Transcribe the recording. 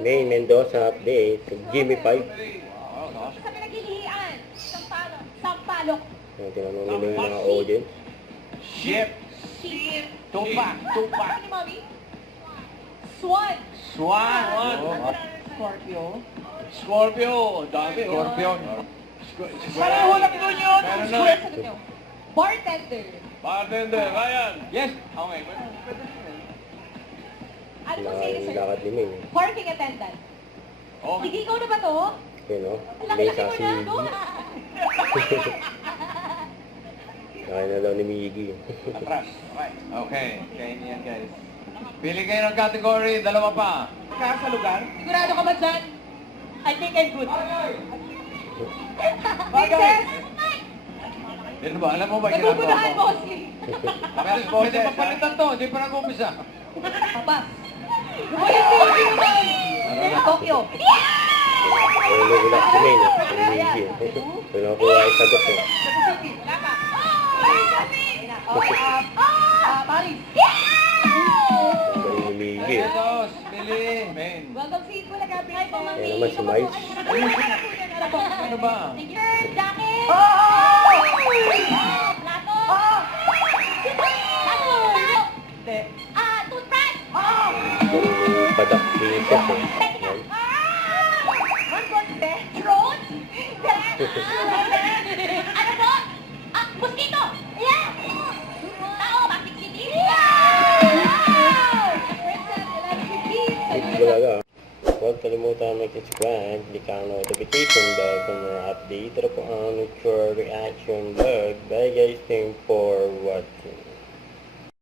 May Mendoza update. Jimmy 5. Sa pinaghihilian. Sampalok. Tinanong nila yung mga audience. Ship. Sheep. Tupak. Tupak. Ano ni Mami? Swan. Swan. Scorpio. Scorpio. Dami. Scorpion. Pareho lang doon yun. Meron na. Square sagot nyo. Bartender. Bartender. Ryan. Yes. Okay. Ano po say ni sir? Lakad ni Ming. Parking attendant. Okay. Sige, ikaw na ba to? Yun o. May Laki-laki mo sasi. na, no? Kaya na daw ni Miggy. Atras. Okay. Okay, kaya niyan guys. Pili kayo ng category, dalawa pa. Kaya sa lugar? Sigurado ka ba dyan? I think I'm good. Bagay. Princess! Yan ba? Alam mo ba Nagugunahan, ginagawa ko? bossy. Pwede papalitan to, hindi pa nag-umpisa. Papas. Uy, hindi naman. Tokyo. Ayun na wala si Ming. Si Miggy. Yun ako ay sagot eh. Tama. Paris. Galing ni Miggy. Dos, Billy, Main. Welcome sa Ipula Gabi. Ay, Ayan naman si Miles. Ano ba? Shirt, jacket. Plato. Plato. Toothbrush. Yung padak princess eh. Yan. Throat. Ano po? Mosquito. Yeah. Tao, bakit city? Ito talaga. Huwag kalimutan mag-subscribe, click ang notification bell kung mga update. Ito po ang Mature Reaction Vlog. Bye guys, thanks for watching.